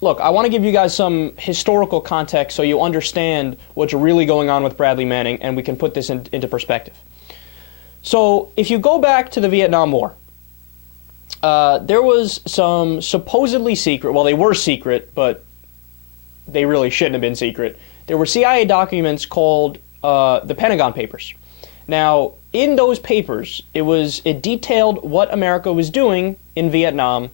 look, I want to give you guys some historical context so you understand what's really going on with Bradley Manning, and we can put this into perspective. So if you go back to the Vietnam War, there was some supposedly secret, well, they were secret, but they really shouldn't have been secret. There were CIA documents called the Pentagon Papers. Now, in those papers, it detailed what America was doing in Vietnam,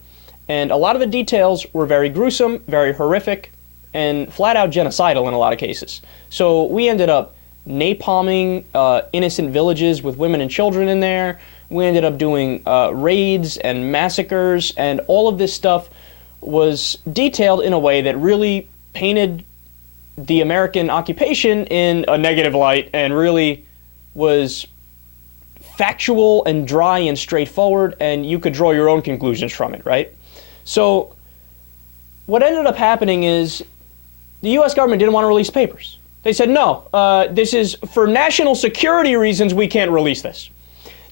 and a lot of the details were very gruesome, very horrific, and flat-out genocidal in a lot of cases. So we ended up napalming innocent villages with women and children in there. We ended up doing raids and massacres, and all of this stuff was detailed in a way that really painted the American occupation in a negative light and really was factual and dry and straightforward, and you could draw your own conclusions from it, right? So what ended up happening is the U.S. government didn't want to release papers. They said, no, this is for national security reasons, we can't release this.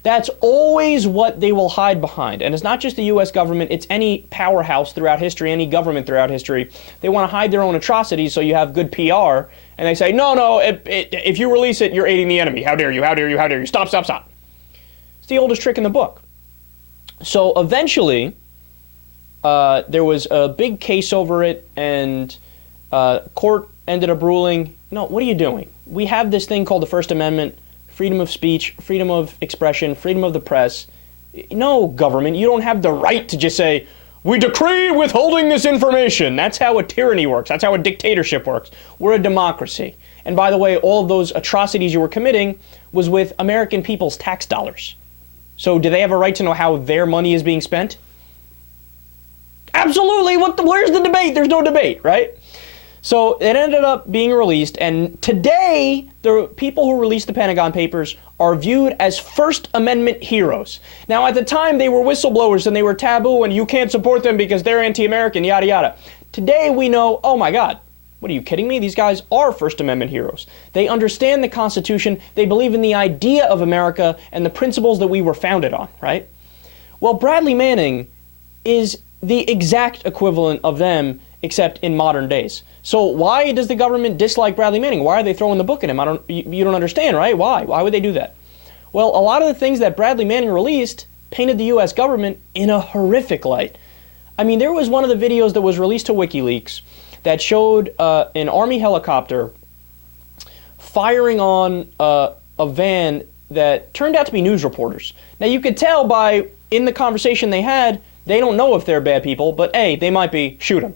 That's always what they will hide behind. And it's not just the U.S. government, it's any powerhouse throughout history, any government throughout history. They want to hide their own atrocities so you have good PR. And they say, no, if you release it, you're aiding the enemy. How dare you, how dare you, how dare you. Stop. It's the oldest trick in the book. So eventually, there was a big case over it, and court ended up ruling, no, what are you doing? We have this thing called the First Amendment, freedom of speech, freedom of expression, freedom of the press. No, government, you don't have the right to just say, we decree withholding this information. That's how a tyranny works. That's how a dictatorship works. We're a democracy. And by the way, all of those atrocities you were committing was with American people's tax dollars. So do they have a right to know how their money is being spent? Absolutely. Where's the debate? There's no debate, right? So it ended up being released, and today the people who released the Pentagon Papers are viewed as First Amendment heroes. Now, at the time, they were whistleblowers and they were taboo, and you can't support them because they're anti-American, yada yada. Today we know, oh my God, what are you kidding me? These guys are First Amendment heroes. They understand the Constitution, they believe in the idea of America and the principles that we were founded on, right? Well, Bradley Manning is the exact equivalent of them, except in modern days. So why does the government dislike Bradley Manning? Why are they throwing the book at him? You don't understand, right? Why? Why would they do that? Well, a lot of the things that Bradley Manning released painted the U.S. government in a horrific light. I mean, there was one of the videos that was released to WikiLeaks that showed an Army helicopter firing on a van that turned out to be news reporters. Now, you could tell by, in the conversation they had, they don't know if they're bad people, but hey, they might be, shoot them.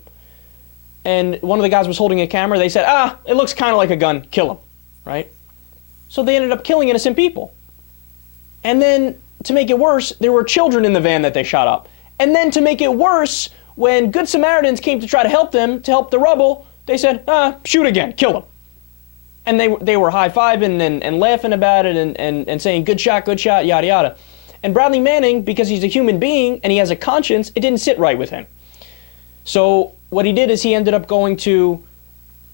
And one of the guys was holding a camera. They said, it looks kind of like a gun, kill him, right? So they ended up killing innocent people. And then, to make it worse, there were children in the van that they shot up. And then to make it worse, when Good Samaritans came to try to help them, to help the rubble, they said, shoot again, kill them. And they were high-fiving and laughing about it and saying, good shot, yada yada. And Bradley Manning, because he's a human being and he has a conscience, it didn't sit right with him. So what he did is he ended up going to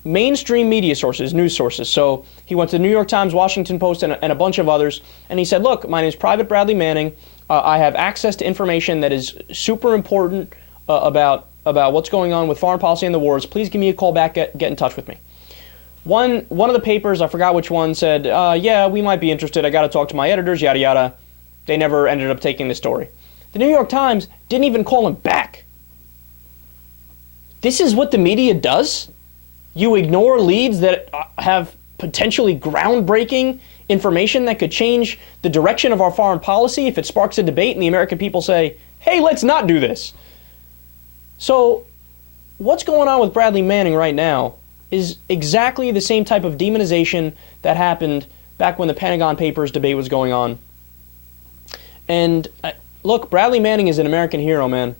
mainstream media sources, news sources. So he went to the New York Times, Washington Post, and a bunch of others. And he said, look, my name is Private Bradley Manning. I have access to information that is super important about what's going on with foreign policy and the wars. Please give me a call back, get in touch with me. One of the papers, I forgot which one, said, yeah, we might be interested. I got to talk to my editors, yada, yada. They never ended up taking the story. The New York Times didn't even call him back. This is what the media does? You ignore leads that have potentially groundbreaking information that could change the direction of our foreign policy if it sparks a debate and the American people say, hey, let's not do this. So what's going on with Bradley Manning right now is exactly the same type of demonization that happened back when the Pentagon Papers debate was going on. And look, Bradley Manning is an American hero, man.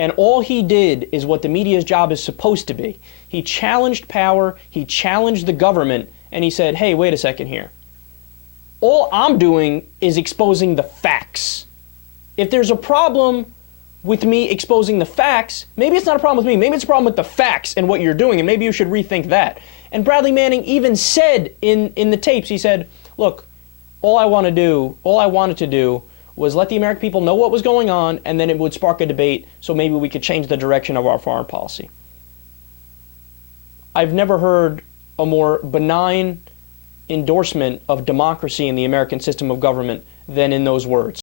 And all he did is what the media's job is supposed to be. He challenged power, he challenged the government, and he said, hey, wait a second here. All I'm doing is exposing the facts. If there's a problem with me exposing the facts, maybe it's not a problem with me, maybe it's a problem with the facts and what you're doing, and maybe you should rethink that. And Bradley Manning even said in the tapes, he said, look, all I wanted to do was let the American people know what was going on, and then it would spark a debate so maybe we could change the direction of our foreign policy. I've never heard a more benign endorsement of democracy in the American system of government than in those words.